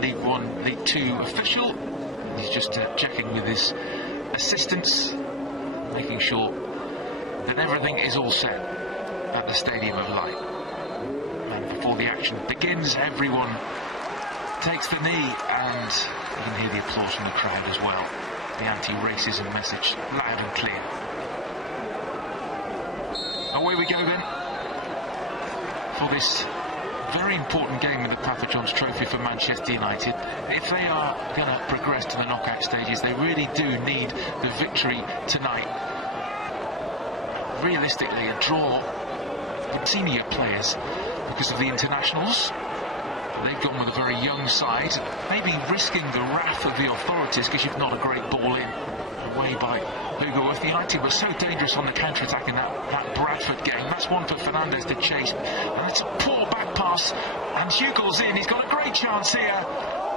League One, League Two official. He's just checking with his assistants, making sure that everything is all set at the Stadium of Light. And before the action begins, everyone takes the knee, and you can hear the applause from the crowd as well. The anti-racism message loud and clear. Away we go then for this very important game in the Papa John's Trophy for Manchester United. If they are going to progress to the knockout stages, they really do need the victory tonight. Realistically, a draw with senior players because of the internationals. They've gone with a very young side, maybe risking the wrath of the authorities because you've not a great ball in. Away by Hugo. If United were so dangerous on the counter-attack in that Bradford game, that's one for Fernandes to chase. And it's a poor back pass, and Hugo's in. He's got a great chance here.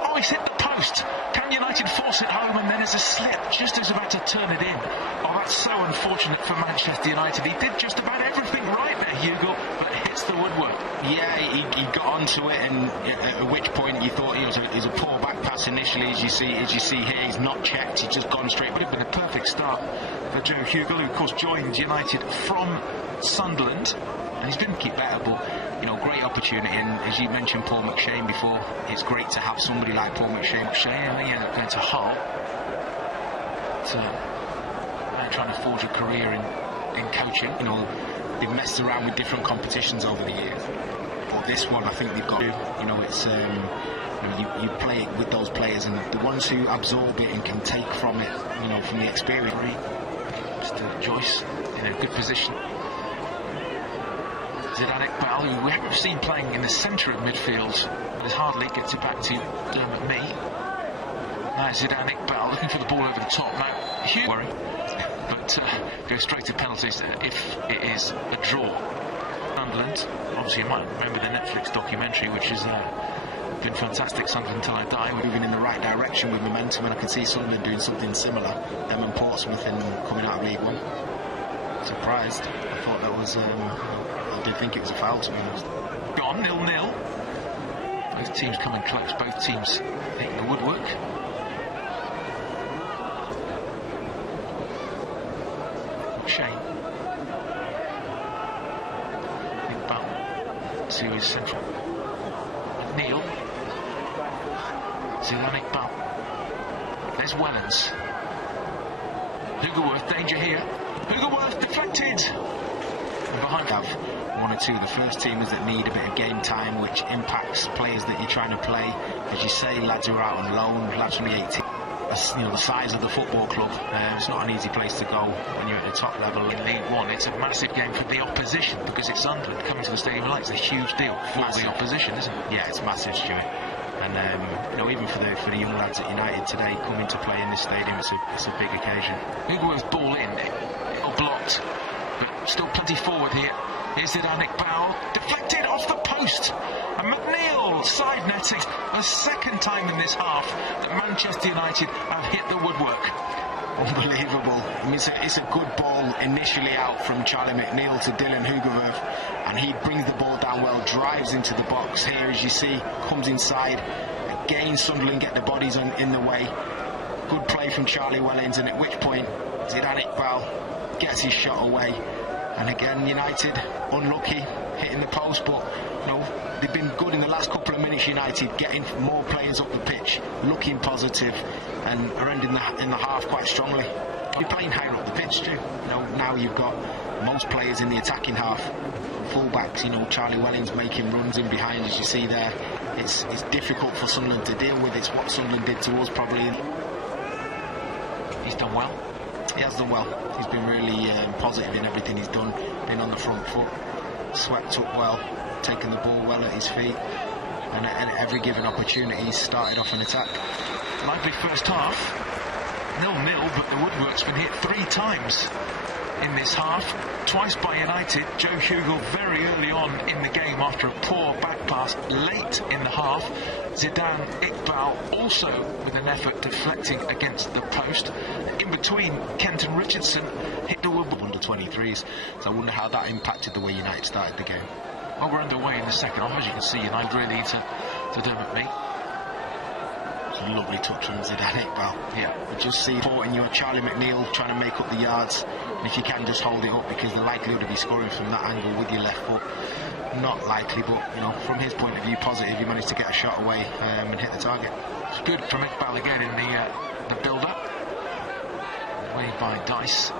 Oh, he's hit the post. Can United force it home? And then there's a slip just as about to turn it in. Oh, that's so unfortunate for Manchester United. He did just about everything right there, Hugo, but hits the woodwork. Yeah, he got onto it, and at which point you thought it was a poor back pass initially, as you see here. He's not checked, he's just gone straight. Would have been a perfect start for Joe Hugo, who of course joined United from Sunderland, and he's been keep better, but great opportunity. And as you mentioned Paul McShane before, it's great to have somebody like Paul McShane. Going to Hull, trying to forge a career in coaching. They've messed around with different competitions over the years, but this one I think they've got to. It's you play it with those players, and the ones who absorb it and can take from it, from the experience. Still Joyce in a good position. Zidane Iqbal, who we haven't seen playing in the centre of midfield, but hardly gets it back to Dermot Mee. Now Zidane Iqbal looking for the ball over the top. Now huge worry, but goes straight to penalties if it is a draw. Sunderland, obviously you might remember the Netflix documentary, which has been fantastic, Sunderland Until I Die. We're moving in the right direction with momentum, and I can see Sunderland doing something similar. Them and Portsmouth coming out of League One. Surprised. I thought that was I did think it was a foul, to be honest. Gone 0-0. Both teams coming close, both teams hitting the woodwork. Shane. Iqbal. Series central. Neil. Zidane Iqbal. There's Wellens. Hugo danger here. Hugo deflected. And behind have one or two of the first teamers that need a bit of game time, which impacts players that you're trying to play. As you say, lads who are out on loan, lads from the 18. The size of the football club, it's not an easy place to go when you're at the top level in League One. It's a massive game for the opposition because it's Sunderland coming to the Stadium of Light. It's a huge deal for the opposition, isn't it? Yeah, it's massive, Stuart. And even for the young lads at United today coming to play in this stadium, it's a big occasion. Hugo's ball in, blocked, but still plenty forward here. Here's Zidane Iqbal, deflected off the post, and McNeil side netting. The second time in this half that Manchester United have hit the woodwork. Unbelievable. I mean, it's a good ball initially out from Charlie McNeil to Dylan Hugoverf, and he brings the ball down well, drives into the box. Here, as you see, comes inside. Again, Sunderland get the bodies in the way. Good play from Charlie Wellens, and at which point Zidane Iqbal gets his shot away. And again, United unlucky, hitting the post, but they've been good in the last couple of minutes. United getting more players up the pitch, looking positive, and are ending in the half quite strongly. You're playing higher up the pitch too. Now you've got most players in the attacking half, fullbacks. Charlie Wellens making runs in behind, as you see there. It's difficult for Sunderland to deal with. It's what Sunderland did to us probably. He's done well. He has done well. He's been really positive in everything he's done. Been on the front foot, swept up well, taken the ball well at his feet, and at every given opportunity he's started off an attack. Lively first half, 0-0, but the woodwork's been hit 3 times in this half, twice by United. Joe Hugo very early on in the game after a poor back pass late in the half. Zidane Iqbal also with an effort deflecting against the post. In between, Kenton Richardson hit the woodwork. Under 23s, so I wonder how that impacted the way United started the game. Well, we're underway in the second half, as you can see. United really to Dermot Mee. Lovely touch from Zidane Iqbal. Yeah. You just see supporting your Charlie McNeil trying to make up the yards, and if you can just hold it up, because the likelihood of you scoring from that angle with your left foot, not likely, but you know, from his point of view, positive. You managed to get a shot away and hit the target. It's good from Iqbal again in the build-up. Way by Dice.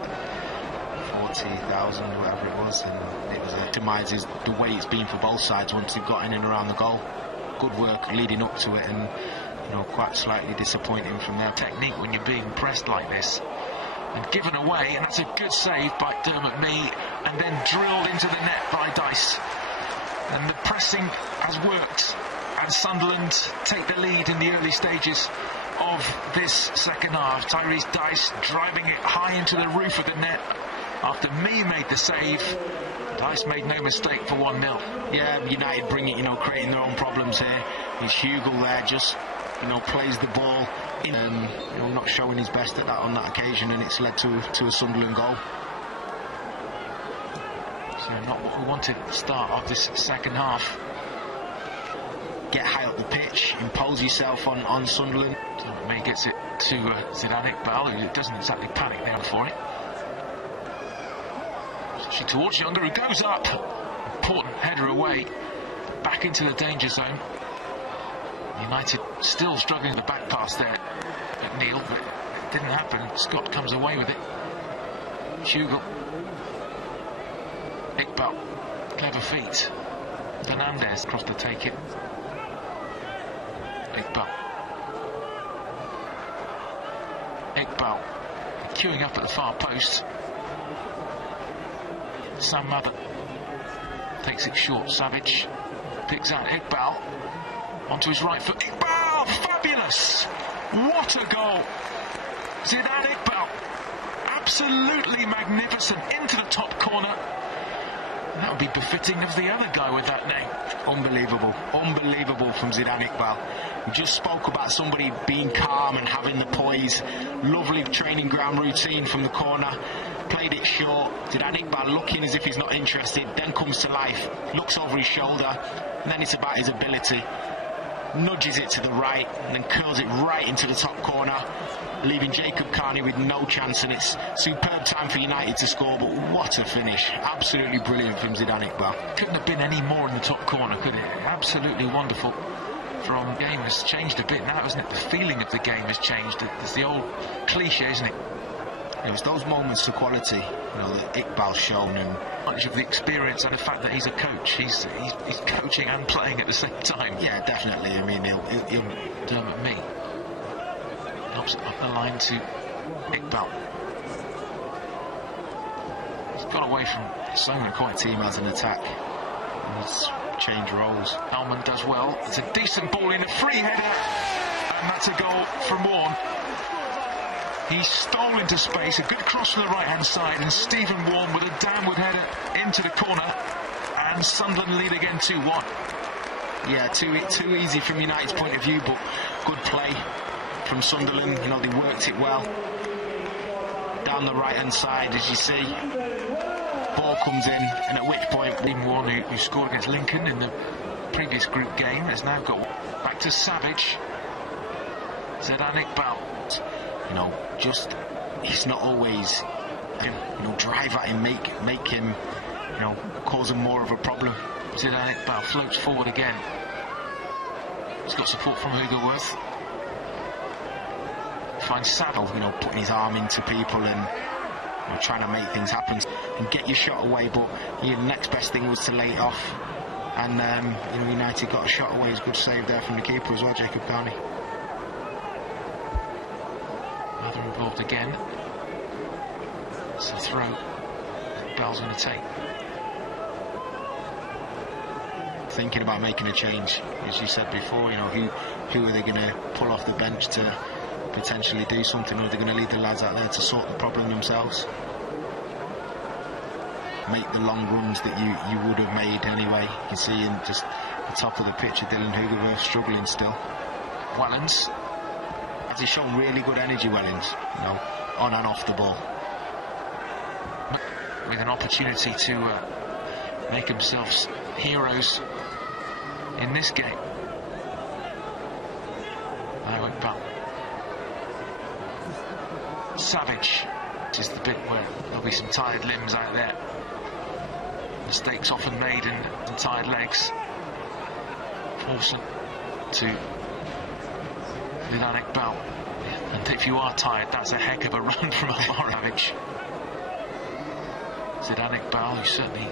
40,000, whatever it was, and it was optimises the way it's been for both sides once they've got in and around the goal. Good work leading up to it, and you know, quite slightly disappointing from their technique when you're being pressed like this and given away, and that's a good save by Dermot Mee, and then drilled into the net by Dice. And the pressing has worked, and Sunderland take the lead in the early stages of this second half. Tyrese Dice driving it high into the roof of the net after Mee made the save. Dice made no mistake for 1-0. Yeah, United bring it, you know, creating their own problems here. It's Hugill there, just, you know, plays the ball in, you know, not showing his best at that on that occasion, and it's led to a Sunderland goal. So not what we wanted at the start of this second half. Get high up the pitch, impose yourself on Sunderland. So Mee gets it to Zidane Iqbal, who doesn't exactly panic there for it. She towards Younger, who goes up. Important header away, back into the danger zone. United still struggling with the back pass there at Neil, but it didn't happen. Scott comes away with it. Hugill. Iqbal. Clever feet. Fernandez across to take it. Iqbal. Iqbal queuing up at the far post. Sam Mather takes it short. Savage picks out Iqbal onto his right foot. Iqbal! Fabulous! What a goal! Zidane Iqbal, absolutely magnificent, into the top corner. That would be befitting of the other guy with that name. Unbelievable, unbelievable from Zidane Iqbal. We just spoke about somebody being calm and having the poise. Lovely training ground routine from the corner. Played it short. Zidane Iqbal looking as if he's not interested, then comes to life, looks over his shoulder, and then it's about his ability. Nudges it to the right and then curls it right into the top corner, leaving Jacob Carney with no chance, and it's superb time for United to score, but what a finish. Absolutely brilliant from Zidane Iqbal. Couldn't have been any more in the top corner, could it? Absolutely wonderful. From game has changed a bit now, isn't it? The feeling of the game has changed. It's the old cliche, isn't it? It was those moments of quality, you know, that Iqbal's shown, and much of the experience and the fact that he's a coach. He's coaching and playing at the same time. Yeah, definitely. I mean, he'll Dermot Mee helps up the line to Iqbal. He's got away from Simon quite. Team has an attack. Let's change roles. Elman does well. It's a decent ball in, a free header, and that's a goal from Warne. He stole into space, a good cross from the right-hand side, and Stephen Warne with a downward header into the corner, and Sunderland lead again 2-1. Yeah, too easy from United's point of view, but good play from Sunderland. You know, they worked it well. Down the right-hand side, as you see. Ball comes in, and at which point Warne, who scored against Lincoln in the previous group game, has now got back to Savage. Zidane Iqbal. You know, just, it's not always, you know, drive at him, make him, you know, cause him more of a problem. Zidane Iqbal floats forward again. He's got support from Hugerworth. Finds Saddle, you know, putting his arm into people and, you know, trying to make things happen and get your shot away, but the next best thing was to lay it off. And, you know, United got a shot away. It's a good save there from the keeper as well, Jacob Carney. Involved again. It's a throw. Bell's going to take. Thinking about making a change, as you said before. You know, who are they going to pull off the bench to potentially do something, or are they going to leave the lads out there to sort the problem themselves? Make the long runs that you would have made anyway. You can see in just the top of the picture, Dylan Hugerworth struggling still. Wellens. He's shown really good energy, Wellens, you know, on and off the ball. With an opportunity to make themselves heroes in this game. Now Iqbal. Savage. This is the bit where there'll be some tired limbs out there. Mistakes often made in tired legs. Forcing to Zidane Iqbal. And if you are tired, that's a heck of a run from Savage. Zidane Iqbal, who's certainly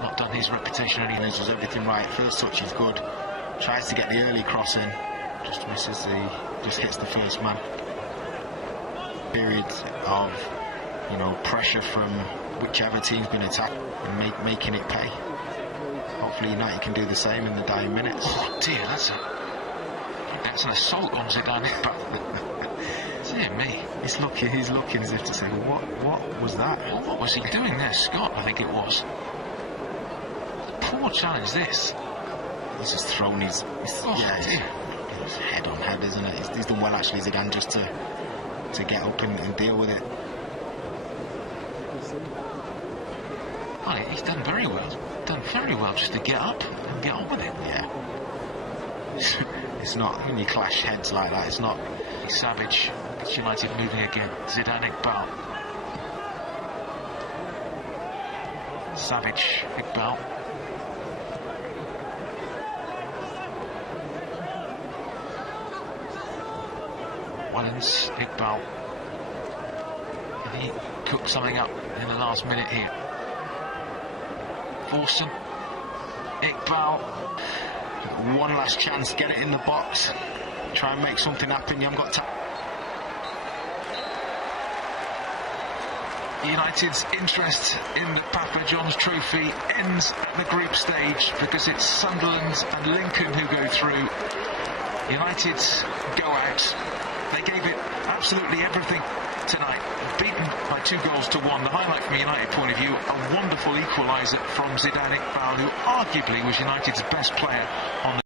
not done his reputation any. Does everything right. First touch is good. Tries to get the early cross in. Just misses just hits the first man. Period of, pressure from whichever team's been attacked and making it pay. Hopefully United can do the same in the dying minutes. Oh dear, that's an assault on Zidane Iqbal. Dear me. He's looking as if to say, well, what was that? Well, what was he doing there? Scott, I think it was. Poor challenge this. He's just thrown his head on head, isn't it? He's done well actually, Zidane, just to get up and deal with it. Oh, he's done very well. Done very well just to get up and get on with it. Yeah. It's not, when you clash heads like that, it's not. Savage. It's United moving again. Zidane Iqbal. Savage, Iqbal. Wallens, Iqbal. Can he cook something up in the last minute here? Forsen, Iqbal. One last chance, get it in the box. Try and make something happen. You haven't got time. United's interest in the Papa John's Trophy ends at the group stage because it's Sunderland and Lincoln who go through. United go out. They gave it absolutely everything tonight, beaten by 2-1. The highlight from a United point of view, a wonderful equaliser from Zidane Iqbal, who arguably was United's best player on the